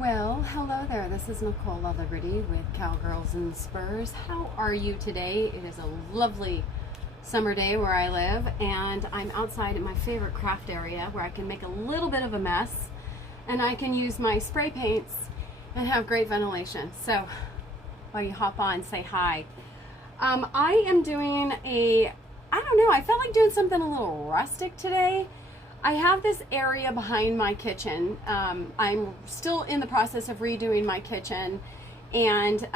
Well, hello there. This is Nicole Liberty with Cowgirls and Spurs. How are you today? It is a lovely summer day where I live, and I'm outside in my favorite craft area where I can make a little bit of a mess, and I can use my spray paints and have great ventilation. So while you hop on, say hi. I am doing I don't know, I felt like doing something a little rustic today. I have this area behind my kitchen. I'm still in the process of redoing my kitchen, and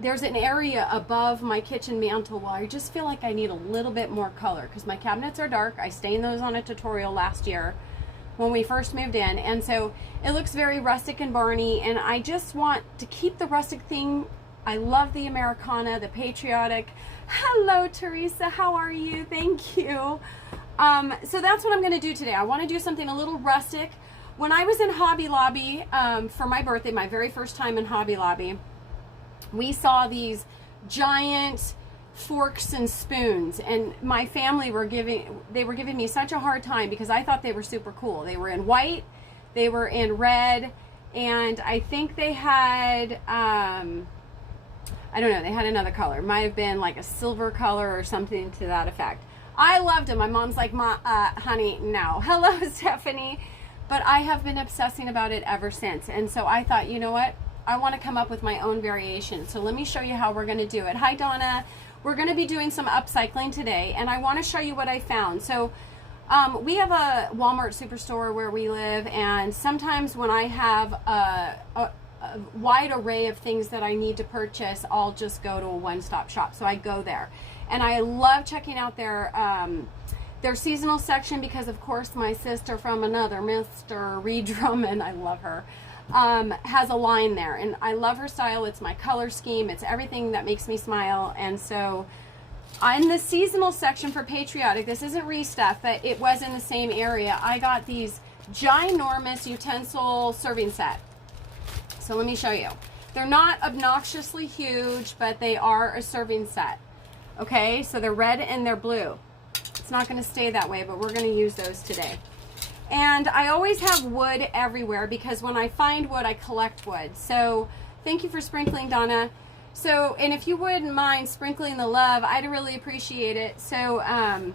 there's an area above my kitchen mantle where I just feel like I need a little bit more color because my cabinets are dark. I stained those on a tutorial last year when we first moved in, and so it looks very rustic and barny, and I just want to keep the rustic thing. I love the Americana, the Patriotic. Hello, Teresa. How are you? Thank you. So that's what I'm going to do today. I want to do something a little rustic. When I was in Hobby Lobby for my birthday, my very first time in Hobby Lobby, we saw these giant forks and spoons, and my family were giving me such a hard time because I thought they were super cool. They were in white, they were in red, and I think they had I don't know, they had another color. Might have been like a silver color or something to that effect. I loved them. My mom's like, honey, no. Hello, Stephanie. But I have been obsessing about it ever since. And so I thought, you know what? I want to come up with my own variation. So let me show you how we're going to do it. Hi, Donna. We're going to be doing some upcycling today, and I want to show you what I found. So we have a Walmart superstore where we live, and sometimes when I have a wide array of things that I need to purchase, I'll just go to a one-stop shop. So I go there, and I love checking out their seasonal section because, of course, my sister from another, Mr. Reed Drummond, I love her, has a line there, and I love her style. It's my color scheme. It's everything that makes me smile. And so in the seasonal section for Patriotic, this isn't re-stuff, but it was in the same area, I got these ginormous utensil serving set. So let me show you. They're not obnoxiously huge, but they are a serving set. Okay, so they're red and they're blue. It's not going to stay that way, but we're going to use those today. And I always have wood everywhere because when I find wood, I collect wood. So thank you for sprinkling, Donna. So, and if you wouldn't mind sprinkling the love, I'd really appreciate it. So, and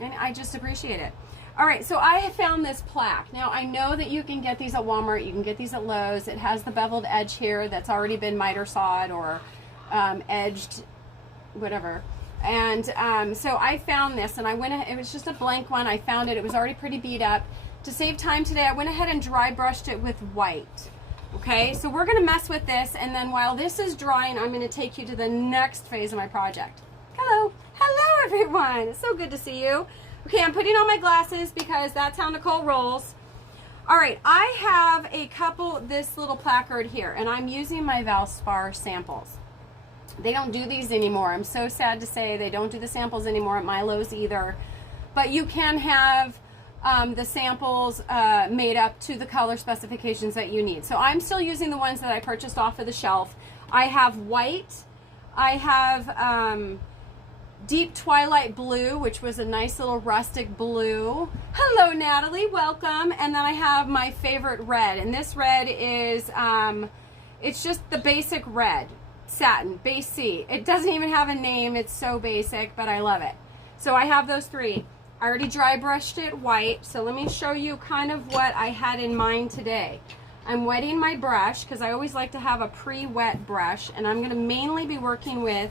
I just appreciate it. All right, so I have found this plaque. Now, I know that you can get these at Walmart. You can get these at Lowe's. It has the beveled edge here that's already been miter sawed or edged, whatever. And so I found this, and it was just a blank one. I found it. It was already pretty beat up. To save time today, I went ahead and dry brushed it with white. Okay, so we're going to mess with this, and then while this is drying, I'm going to take you to the next phase of my project. Hello. Hello, everyone. It's so good to see you. Okay, I'm putting on my glasses because that's how Nicole rolls. All right, I have this little placard here, and I'm using my Valspar samples. They don't do these anymore. I'm so sad to say they don't do the samples anymore at Milo's either. But you can have the samples made up to the color specifications that you need. So I'm still using the ones that I purchased off of the shelf. I have white. I have deep twilight blue, which was a nice little rustic blue. Hello, Natalie. Welcome. And then I have my favorite red. And this red is, it's just the basic red. Satin, base C. It doesn't even have a name. It's so basic, but I love it. So I have those three. I already dry brushed it white. So let me show you kind of what I had in mind today. I'm wetting my brush because I always like to have a pre-wet brush, and I'm going to mainly be working with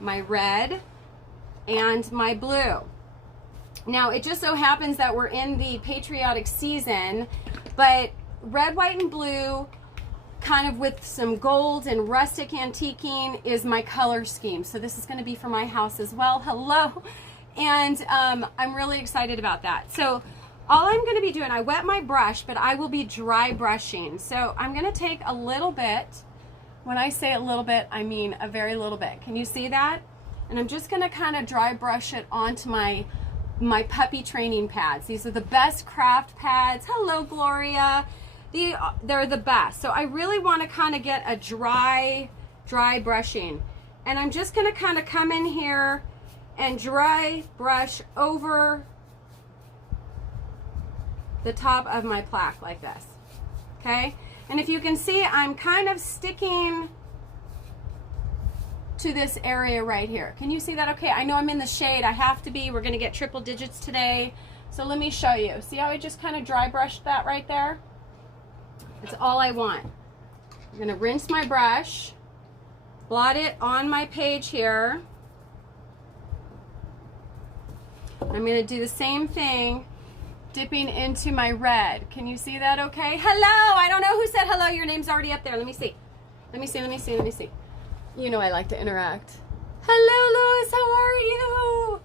my red and my blue. Now, it just so happens that we're in the Patriotic season, but red, white, and blue, kind of with some gold and rustic antiquing, is my color scheme. So this is going to be for my house as well. Hello. And I'm really excited about that. So all I'm going to be doing, I wet my brush, but I will be dry brushing. So I'm going to take a little bit. When I say a little bit, I mean a very little bit. Can you see that? And I'm just going to kind of dry brush it onto my puppy training pads. These are the best craft pads. Hello, Gloria. They're the best. So I really want to kind of get a dry brushing. And I'm just going to kind of come in here and dry brush over the top of my plaque like this. Okay? And if you can see, I'm kind of sticking to this area right here. Can you see that okay? I know I'm in the shade. I have to be. We're going to get triple digits today. So let me show you. See how I just kind of dry brushed that right there? That's all I want. I'm going to rinse my brush, blot it on my page here. I'm going to do the same thing, dipping into my red. Can you see that okay? Hello! I don't know who said hello. Your name's already up there. Let me see. Let me see, let me see, let me see. You know I like to interact. Hello, Lois. How are you?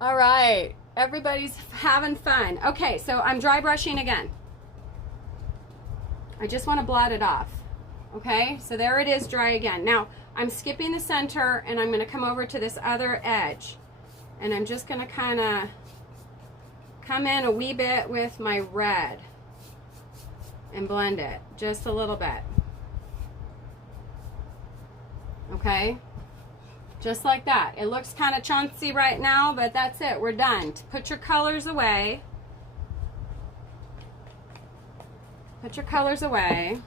All right. Everybody's having fun. Okay, so I'm dry brushing again. I just want to blot it off. Okay, so there it is, dry again. Now, I'm skipping the center, and I'm going to come over to this other edge. And I'm just going to kind of come in a wee bit with my red and blend it just a little bit. Okay, just like that. It looks kind of chunky right now, but that's it. We're done. Put your colors away. Put your colors away.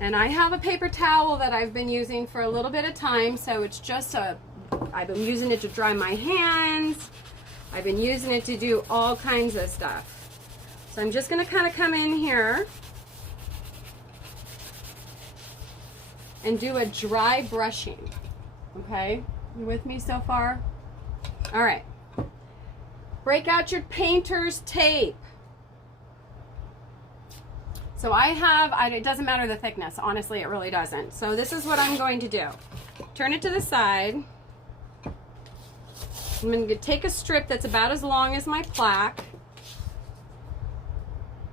And I have a paper towel that I've been using for a little bit of time, so it's just I've been using it to dry my hands. I've been using it to do all kinds of stuff. So I'm just going to kind of come in here and do a dry brushing. Okay, you with me so far? All right. Break out your painter's tape. So I have, it doesn't matter the thickness, honestly, it really doesn't. So this is what I'm going to do. Turn it to the side. I'm going to take a strip that's about as long as my plaque,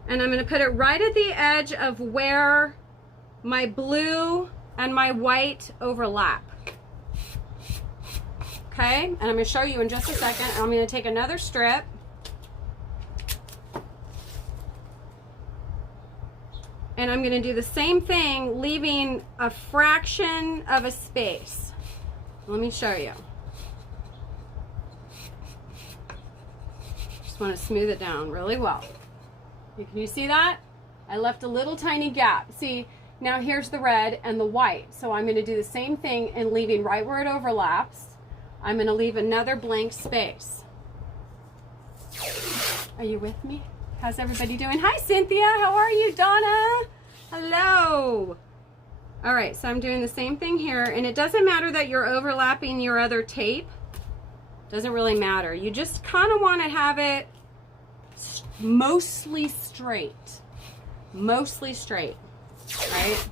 and I'm going to put it right at the edge of where my blue and my white overlap. Okay, and I'm going to show you in just a second. I'm going to take another strip, and I'm going to do the same thing, leaving a fraction of a space. Let me show you. Just want to smooth it down really well. Can you see that? I left a little tiny gap. See, now here's the red and the white. So I'm going to do the same thing and leaving right where it overlaps. I'm going to leave another blank space. Are you with me? How's everybody doing? Hi, Cynthia. How are you, Donna? Hello. All right, so I'm doing the same thing here, and it doesn't matter that you're overlapping your other tape. Doesn't really matter. You just kind of want to have it mostly straight. Mostly straight, right?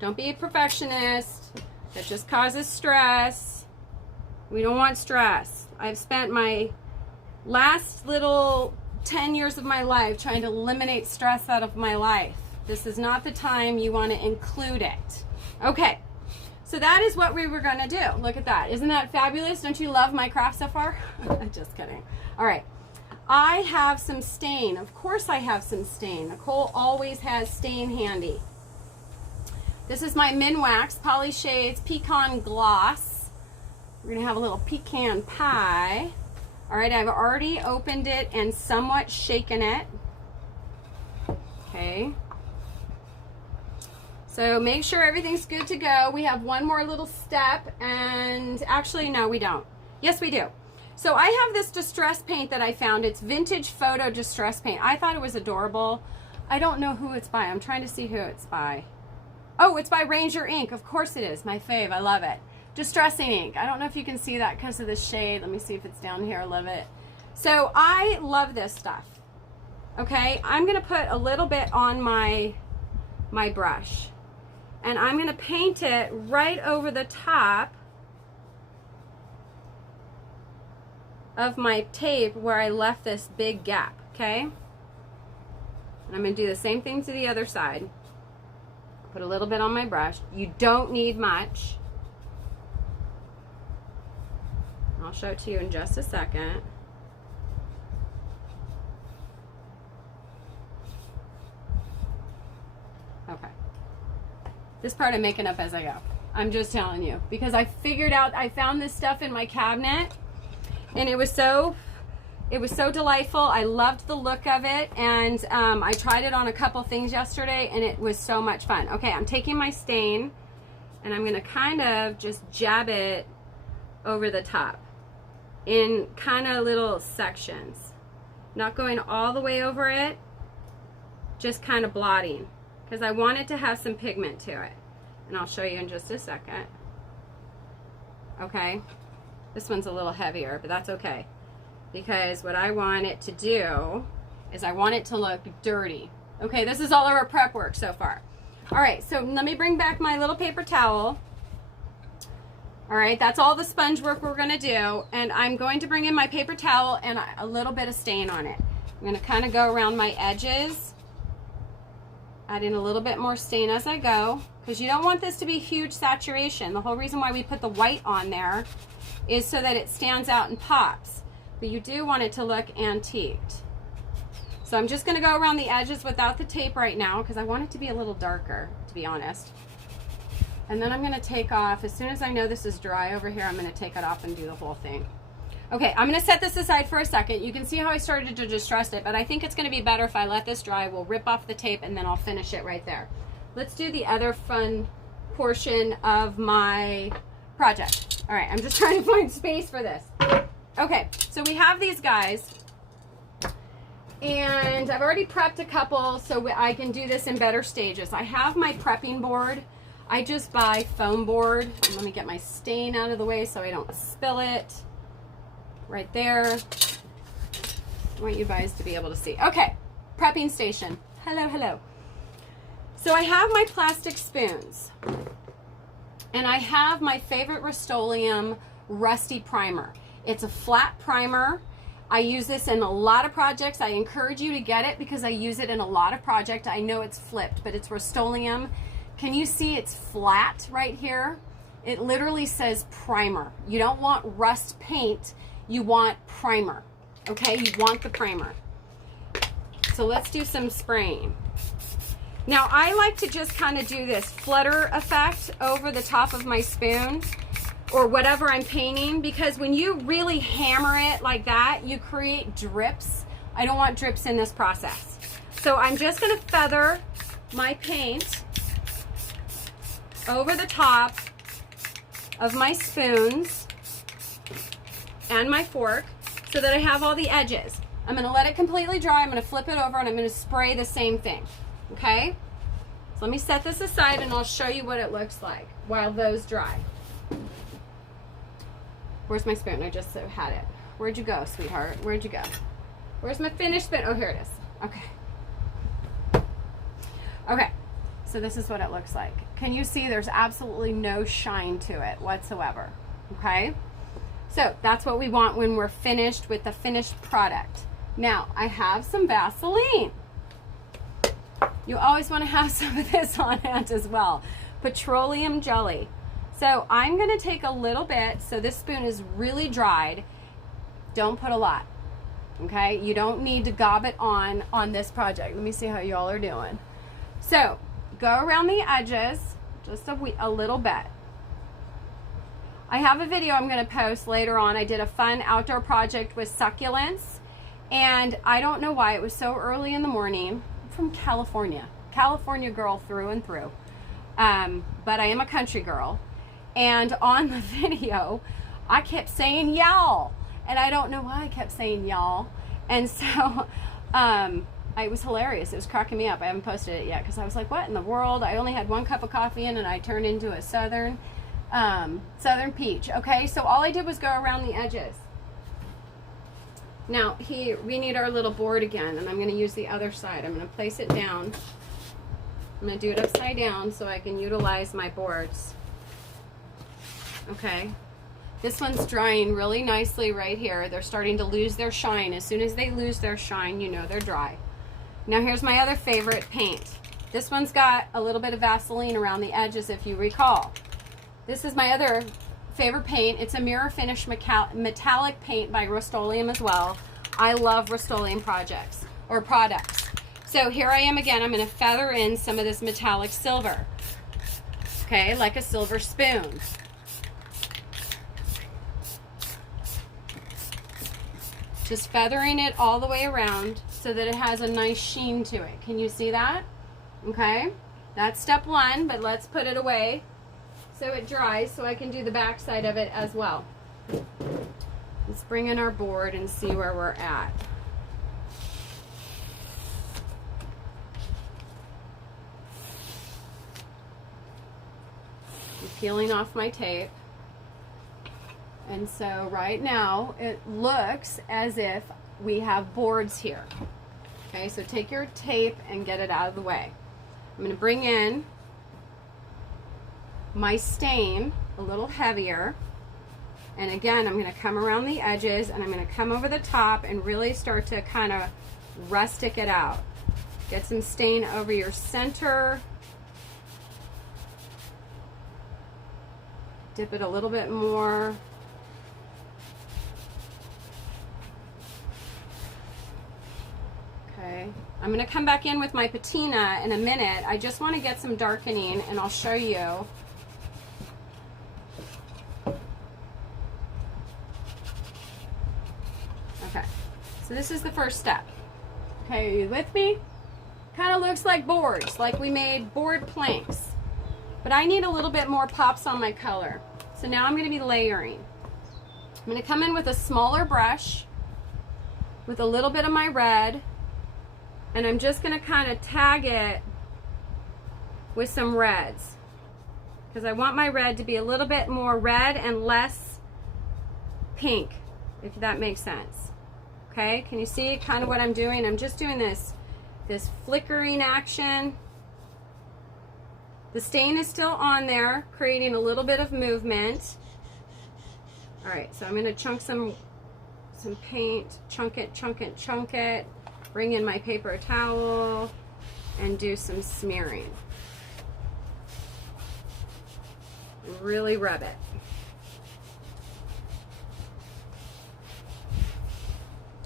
Don't be a perfectionist. That just causes stress. We don't want stress. I've spent my last little 10 years of my life trying to eliminate stress out of my life. This is not the time you want to include it. Okay, so that is what we were going to do. Look at that. Isn't that fabulous? Don't you love my craft so far? Just kidding. All right, I have some stain. Of course I have some stain. Nicole always has stain handy. This is my Minwax Poly Shades Pecan Gloss. We're going to have a little pecan pie. All right, I've already opened it and somewhat shaken it. Okay. So make sure everything's good to go. We have one more little step, and actually, no, we don't. Yes, we do. So I have this distress paint that I found. It's vintage photo distress paint. I thought it was adorable. I don't know who it's by. I'm trying to see who it's by. Oh, it's by Ranger Ink. Of course it is. My fave. I love it. Distressing ink. I don't know if you can see that because of the shade. Let me see if it's down here. I love it. So I love this stuff. Okay, I'm going to put a little bit on my brush. And I'm going to paint it right over the top of my tape where I left this big gap, okay? And I'm going to do the same thing to the other side. Put a little bit on my brush. You don't need much. I'll show it to you in just a second. Okay. This part I'm making up as I go. I'm just telling you. Because I figured out, I found this stuff in my cabinet, and it was so It was so delightful. I loved the look of it, and I tried it on a couple things yesterday, and it was so much fun. Okay, I'm taking my stain, and I'm gonna kind of just jab it over the top in kind of little sections. Not going all the way over it, just kind of blotting, because I want it to have some pigment to it. And I'll show you in just a second. Okay, this one's a little heavier, but that's okay. Because what I want it to do is I want it to look dirty. Okay, this is all of our prep work so far. All right, so let me bring back my little paper towel. All right, that's all the sponge work we're gonna do. And I'm going to bring in my paper towel and a little bit of stain on it. I'm gonna kind of go around my edges, add in a little bit more stain as I go, because you don't want this to be huge saturation. The whole reason why we put the white on there is so that it stands out and pops. But you do want it to look antiqued. So I'm just going to go around the edges without the tape right now because I want it to be a little darker, to be honest. And then I'm going to take off, as soon as I know this is dry over here, I'm going to take it off and do the whole thing. Okay, I'm going to set this aside for a second. You can see how I started to distress it, but I think it's going to be better if I let this dry. We'll rip off the tape and then I'll finish it right there. Let's do the other fun portion of my project. All right, I'm just trying to find space for this. Okay, so we have these guys, and I've already prepped a couple so I can do this in better stages. I have my prepping board. I just buy foam board. And let me get my stain out of the way so I don't spill it. Right there. I want you guys to be able to see. Okay, prepping station. Hello, hello. So I have my plastic spoons, and I have my favorite Rust-Oleum Rusty primer. It's a flat primer. I use this in a lot of projects. I encourage you to get it because I use it in a lot of projects. I know it's flipped, but it's Rust-Oleum. Can you see it's flat right here? It literally says primer. You don't want rust paint, you want primer. Okay, you want the primer. So let's do some spraying. Now I like to just kind of do this flutter effect over the top of my spoon or whatever I'm painting, because when you really hammer it like that, you create drips. I don't want drips in this process. So I'm just gonna feather my paint over the top of my spoons and my fork so that I have all the edges. I'm gonna let it completely dry, I'm gonna flip it over, and I'm gonna spray the same thing, okay? So let me set this aside and I'll show you what it looks like while those dry. Where's my spoon? I just had it. Where'd you go, sweetheart? Where'd you go? Where's my finished spoon? Oh, here it is. Okay. Okay, so this is what it looks like. Can you see there's absolutely no shine to it whatsoever, okay? So that's what we want when we're finished with the finished product. Now, I have some Vaseline. You always want to have some of this on hand as well. Petroleum jelly. So I'm going to take a little bit, so this spoon is really dried. Don't put a lot, okay? You don't need to gob it on this project. Let me see how y'all are doing. So go around the edges, just a little bit. I have a video I'm going to post later on. I did a fun outdoor project with succulents, and I don't know why it was so early in the morning. I'm from California girl through and through, but I am a country girl. And on the video, I kept saying y'all, and I don't know why I kept saying y'all. And so it was hilarious. It was cracking me up. I haven't posted it yet because I was like, what in the world? I only had one cup of coffee in, and I turned into a southern peach. Okay, so all I did was go around the edges. Now we need our little board again, and I'm going to use the other side. I'm going to place it down. I'm going to do it upside down so I can utilize my boards. Okay, this one's drying really nicely right here. They're starting to lose their shine. As soon as they lose their shine, you know they're dry. Now here's my other favorite paint. This one's got a little bit of Vaseline around the edges, if you recall. This is my other favorite paint. It's a mirror finish metallic paint by Rust-Oleum as well. I love Rust-Oleum products. So here I am again. I'm going to feather in some of this metallic silver. Okay, like a silver spoon. Just feathering it all the way around so that it has a nice sheen to it. Can you see that? Okay, that's step one, but let's put it away so it dries so I can do the back side of it as well. Let's bring in our board and see where we're at. I'm peeling off my tape. And so right now it looks as if we have boards here. Okay, so take your tape and get it out of the way. I'm going to bring in my stain a little heavier. And again, I'm going to come around the edges and I'm going to come over the top and really start to kind of rustic it out. Get some stain over your center. Dip it a little bit more. Okay, I'm going to come back in with my patina in a minute. I just want to get some darkening and I'll show you. Okay, so this is the first step. Okay, are you with me? Kind of looks like boards, like we made board planks. But I need a little bit more pops on my color. So now I'm going to be layering. I'm going to come in with a smaller brush with a little bit of my red. And I'm just going to kind of tag it with some reds because I want my red to be a little bit more red and less pink, if that makes sense. Okay, can you see kind of what I'm doing? I'm just doing this flickering action. The stain is still on there, creating a little bit of movement. All right, so I'm going to chunk some paint, chunk it, chunk it, chunk it. Bring in my paper towel and do some smearing. Really rub it.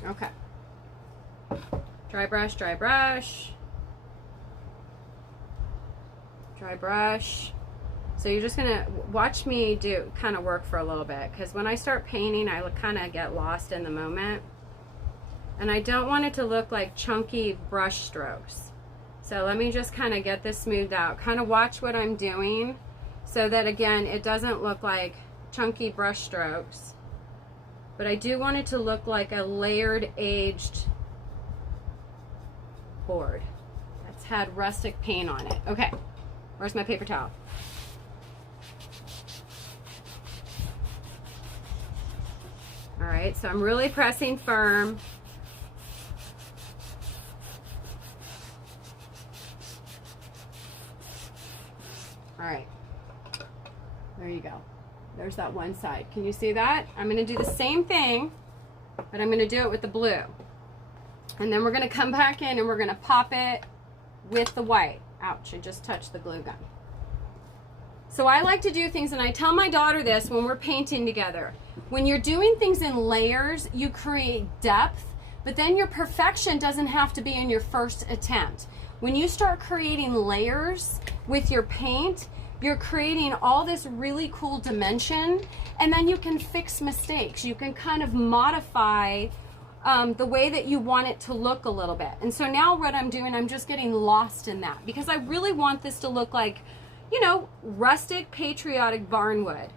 Okay. Dry brush, dry brush. Dry brush. So you're just gonna watch me do kind of work for a little bit because when I start painting, I kind of get lost in the moment. And I don't want it to look like chunky brush strokes. So let me just kind of get this smoothed out. Kind of watch what I'm doing so that, again, it doesn't look like chunky brush strokes. But I do want it to look like a layered, aged board that's had rustic paint on it. Okay, where's my paper towel? All right, so I'm really pressing firm. All right, there you go. There's that one side. Can you see that? I'm going to do the same thing, but I'm going to do it with the blue. And then we're going to come back in and we're going to pop it with the white. Ouch, I just touched the glue gun. So I like to do things, and I tell my daughter this when we're painting together. When you're doing things in layers, you create depth, but then your perfection doesn't have to be in your first attempt. When you start creating layers with your paint, you're creating all this really cool dimension, and then you can fix mistakes. You can kind of modify the way that you want it to look a little bit. And so now what I'm doing, I'm just getting lost in that because I really want this to look like, you know, rustic, patriotic barnwood.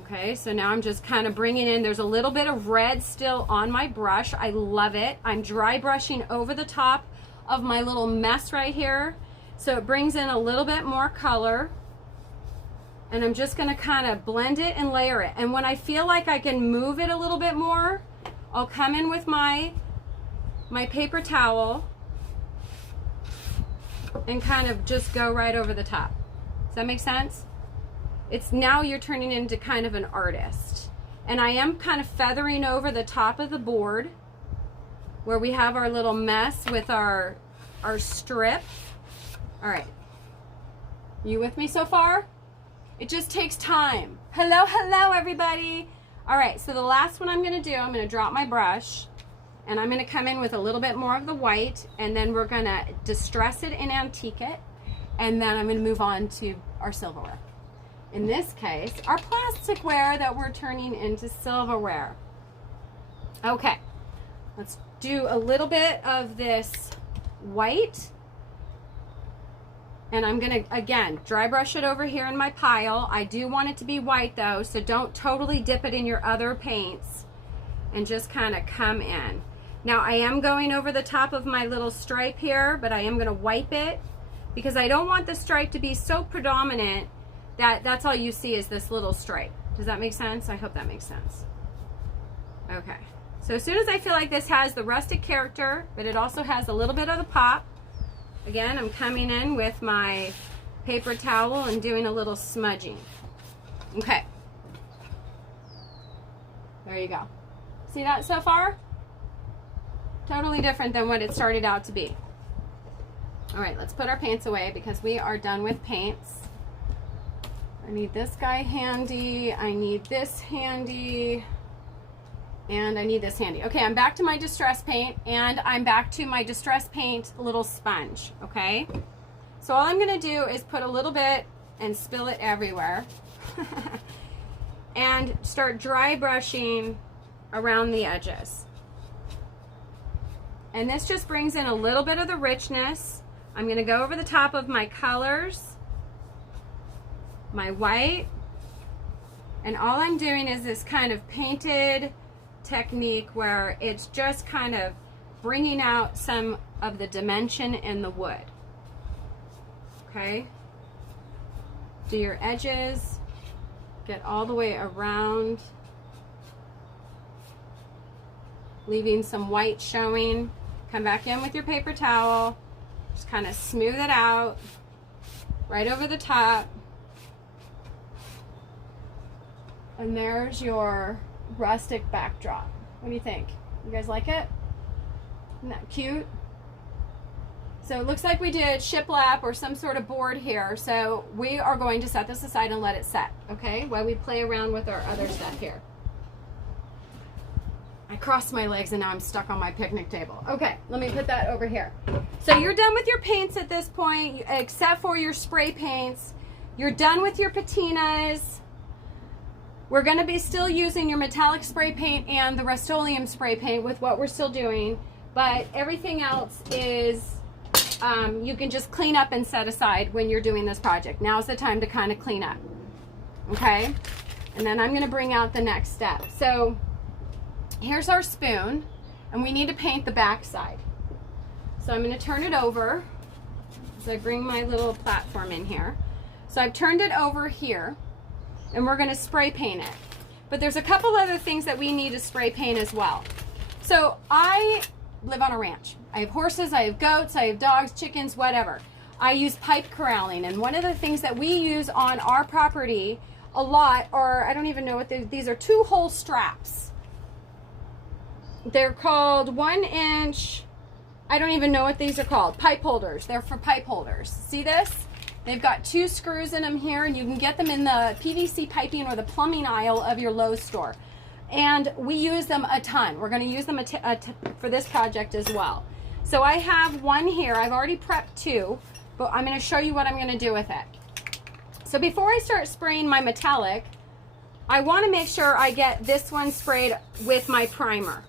Okay, so now I'm just kind of bringing in, there's a little bit of red still on my brush. I love it. I'm dry brushing over the top of my little mess right here. So it brings in a little bit more color. And I'm just gonna kind of blend it and layer it. And when I feel like I can move it a little bit more, I'll come in with my paper towel and kind of just go right over the top. Does that make sense? It's now you're turning into kind of an artist. And I am kind of feathering over the top of the board where we have our little mess with our strip. All right, you with me so far? It just takes time. Hello, hello everybody. All right, so the last one I'm gonna do, I'm gonna drop my brush and I'm gonna come in with a little bit more of the white, and then we're gonna distress it and antique it, and then I'm gonna move on to our silverware. In this case, our plasticware that we're turning into silverware. Okay, let's do a little bit of this white. And I'm gonna, again, dry brush it over here in my pile. I do want it to be white though, so don't totally dip it in your other paints and just kind of come in. Now I am going over the top of my little stripe here, but I am gonna wipe it because I don't want the stripe to be so predominant that that's all you see is this little stripe. Does that make sense? I hope that makes sense. Okay, so as soon as I feel like this has the rustic character, but it also has a little bit of the pop, again, I'm coming in with my paper towel and doing a little smudging. Okay. There you go. See that so far? Totally different than what it started out to be. All right, let's put our paints away because we are done with paints. I need this guy handy. I need this handy. And I need this handy. Okay, I'm back to my distress paint, and I'm back to my distress paint little sponge, okay? So all I'm gonna do is put a little bit and spill it everywhere and start dry brushing around the edges. And this just brings in a little bit of the richness. I'm gonna go over the top of my colors, my white, and all I'm doing is this kind of painted technique where it's just kind of bringing out some of the dimension in the wood. Okay, do your edges, get all the way around, leaving some white showing. Come back in with your paper towel, just kind of smooth it out right over the top, and there's your rustic backdrop. What do you think? You guys like it? Isn't that cute? So it looks like we did shiplap or some sort of board here. So we are going to set this aside and let it set, okay? While we play around with our other stuff here. I crossed my legs and now I'm stuck on my picnic table. Okay, let me put that over here. So you're done with your paints at this point, except for your spray paints. You're done with your patinas. We're going to be still using your metallic spray paint and the Rust-Oleum spray paint with what we're still doing, but everything else is you can just clean up and set aside when you're doing this project. Now's the time to kind of clean up, okay? And then I'm going to bring out the next step. So here's our spoon, and we need to paint the back side. So I'm going to turn it over as I bring my little platform in here. So I've turned it over here, and we're going to spray paint it. But there's a couple other things that we need to spray paint as well. So I live on a ranch. I have horses, I have goats, I have dogs, chickens, whatever. I use pipe corralling, and one of the things that we use on our property a lot are, I don't even know what these are, 2-hole straps. They're called 1-inch, I don't even know what these are called, pipe holders. They're for pipe holders. See this? They've got 2 screws in them here, and you can get them in the PVC piping or the plumbing aisle of your Lowe's store. And we use them a ton. We're going to use them for this project as well. So I have one here. I've already prepped 2, but I'm going to show you what I'm going to do with it. So before I start spraying my metallic, I want to make sure I get this one sprayed with my primer.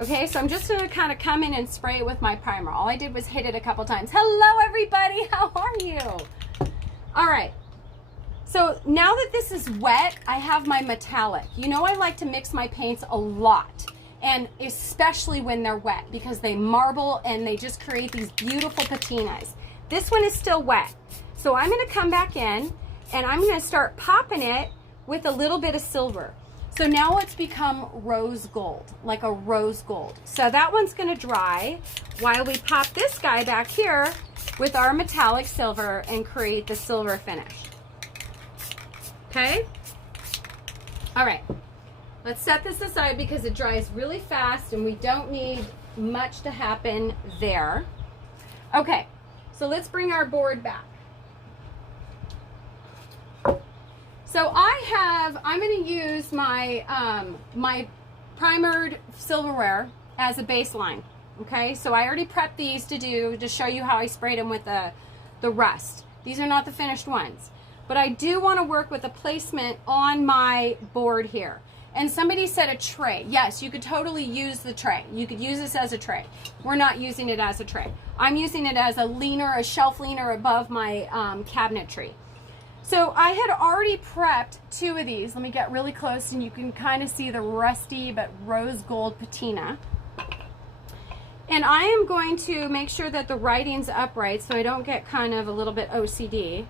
Okay, so I'm just going to kind of come in and spray it with my primer. All I did was hit it a couple times. Hello, everybody. How are you? All right. So now that this is wet, I have my metallic. You know I like to mix my paints a lot, and especially when they're wet because they marble and they just create these beautiful patinas. This one is still wet. So I'm going to come back in and I'm going to start popping it with a little bit of silver. So now it's become rose gold, like a rose gold. So that one's going to dry while we pop this guy back here with our metallic silver and create the silver finish. Okay? All right. Let's set this aside because it dries really fast and we don't need much to happen there. Okay, so let's bring our board back. So I'm going to use my my primered silverware as a baseline. Okay, so I already prepped these to show you how I sprayed them with the rust. These are not the finished ones, but I do want to work with the placement on my board here. And somebody said a tray. Yes, you could totally use the tray. You could use this as a tray. We're not using it as a tray. I'm using it as a leaner, a shelf leaner above my cabinetry. So I had already prepped 2 of these. Let me get really close and you can kind of see the rusty but rose gold patina. And I am going to make sure that the writing's upright so I don't get kind of a little bit OCD.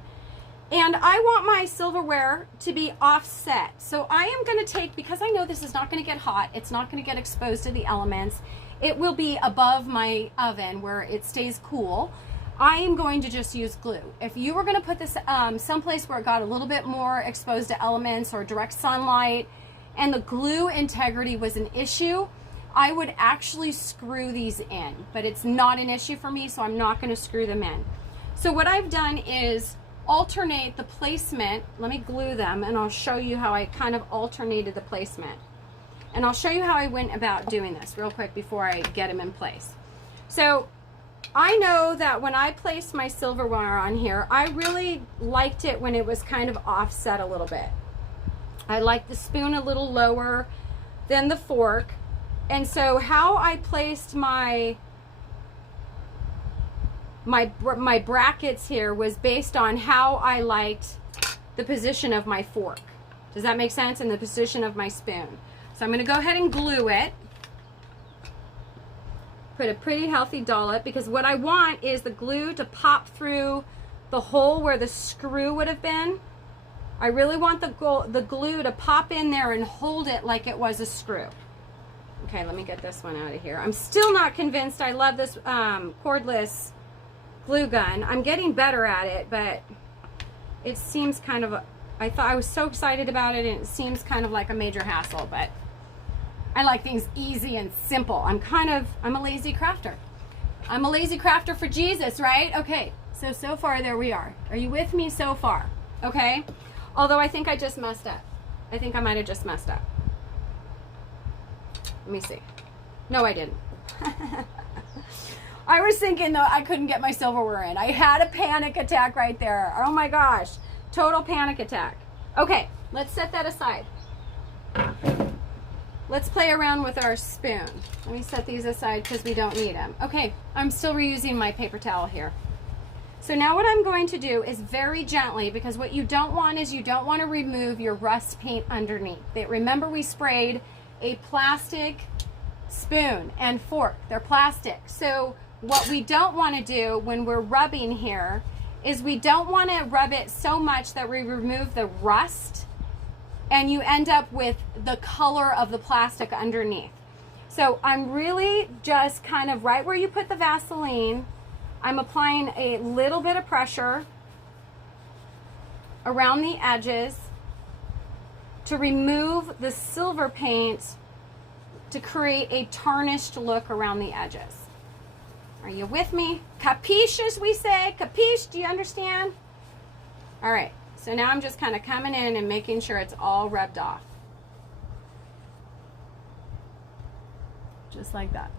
And I want my silverware to be offset. So I am going to take, because I know this is not going to get hot, it's not going to get exposed to the elements, it will be above my oven where it stays cool. I am going to just use glue. If you were going to put this someplace where it got a little bit more exposed to elements or direct sunlight and the glue integrity was an issue, I would actually screw these in, but it's not an issue for me, so I'm not going to screw them in. So what I've done is alternate the placement. Let me glue them and I'll show you how I kind of alternated the placement. And I'll show you how I went about doing this real quick before I get them in place. So I know that when I placed my silverware on here, I really liked it when it was kind of offset a little bit. I like the spoon a little lower than the fork. And so how I placed my brackets here was based on how I liked the position of my fork. Does that make sense? And the position of my spoon. So I'm going to go ahead and glue it. Put a pretty healthy dollop, because what I want is the glue to pop through the hole where the screw would have been. I really want the glue to pop in there and hold it like it was a screw. Okay, let me get this one out of here. I'm still not convinced I love this cordless glue gun. I'm getting better at it, but it seems kind of, I thought I was so excited about it and it seems kind of like a major hassle, but I like things easy and simple. I'm a lazy crafter. I'm a lazy crafter for Jesus, right? Okay, so far there we are. Are you with me so far? Okay, although I think I just messed up. I think I might have just messed up. Let me see. No, I didn't. I was thinking though I couldn't get my silverware in. I had a panic attack right there. Oh my gosh. Total panic attack. Okay, let's set that aside. Let's play around with our spoon. Let me set these aside because we don't need them. Okay, I'm still reusing my paper towel here. So now what I'm going to do is very gently, because what you don't want is you don't want to remove your rust paint underneath. Remember we sprayed a plastic spoon and fork. They're plastic. So what we don't want to do when we're rubbing here is we don't want to rub it so much that we remove the rust and you end up with the color of the plastic underneath. So I'm really just kind of right where you put the Vaseline, I'm applying a little bit of pressure around the edges to remove the silver paint to create a tarnished look around the edges. Are you with me? Capiche, as we say. Capiche, do you understand? All right, so now I'm just kind of coming in and making sure it's all rubbed off. Just like that.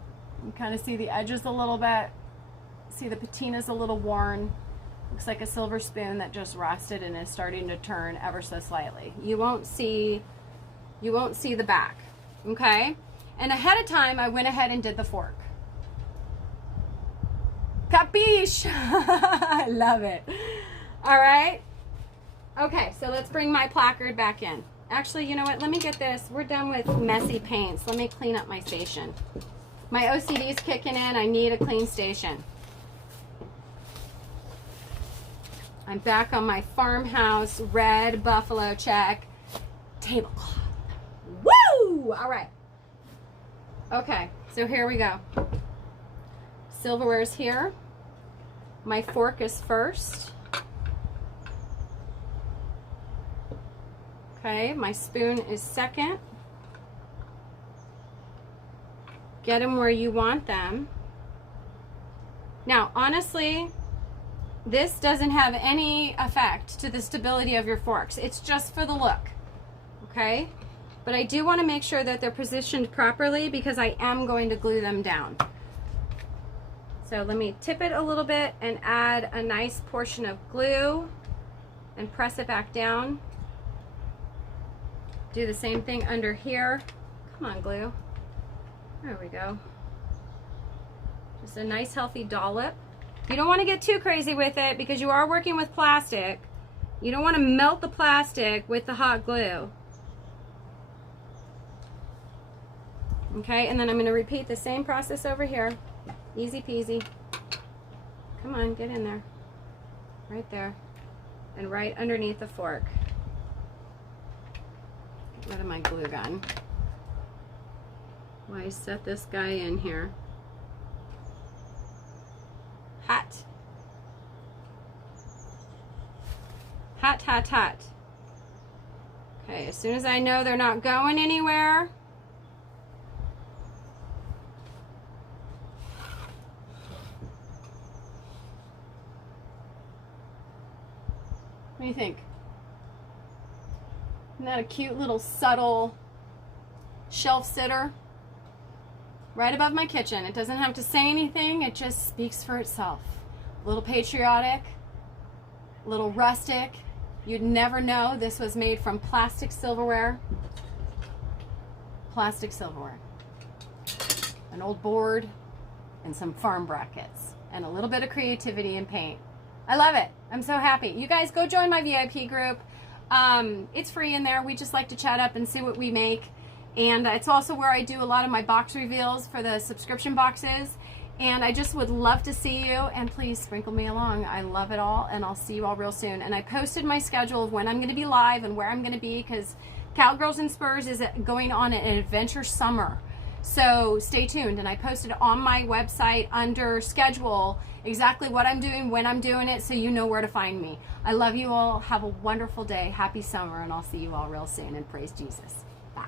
You kind of see the edges a little bit. See the patina's a little worn. Looks like a silver spoon that just rusted and is starting to turn ever so slightly. You won't see the back, okay? And ahead of time, I went ahead and did the fork. Capiche? I love it. All right. Okay, so let's bring my placard back in. Actually, you know what? Let me get this. We're done with messy paints. Let me clean up my station. My OCD's kicking in. I need a clean station. I'm back on my farmhouse red buffalo check tablecloth. Woo! All right. Okay, so here we go. Silverware's here. My fork is first. Okay, my spoon is second. Get them where you want them. Now, honestly, this doesn't have any effect to the stability of your forks. It's just for the look, okay? But I do want to make sure that they're positioned properly because I am going to glue them down. So let me tip it a little bit and add a nice portion of glue and press it back down. Do the same thing under here. Come on, glue. There we go. Just a nice healthy dollop. You don't want to get too crazy with it because you are working with plastic. You don't want to melt the plastic with the hot glue. Okay, and then I'm going to repeat the same process over here. Easy peasy. Come on, get in there. Right there. And right underneath the fork. Get rid of my glue gun. Why set this guy in here? Hot. Hot, hot, hot. Okay, as soon as I know they're not going anywhere, what do you think? Isn't that a cute little subtle shelf sitter? Right above my kitchen. It doesn't have to say anything, it just speaks for itself. A little patriotic, a little rustic. You'd never know this was made from plastic silverware. Plastic silverware. An old board and some farm brackets and a little bit of creativity and paint. I love it. I'm so happy. You guys go join my VIP group. It's free in there. We just like to chat up and see what we make. And it's also where I do a lot of my box reveals for the subscription boxes. And I just would love to see you, and please sprinkle me along. I love it all, and I'll see you all real soon. And I posted my schedule of when I'm going to be live and where I'm going to be, because Cowgirls and Spurs is going on an adventure summer. So stay tuned. And I posted on my website under schedule exactly what I'm doing, when I'm doing it, so you know where to find me. I love you all. Have a wonderful day. Happy summer, and I'll see you all real soon. And praise Jesus. Bye.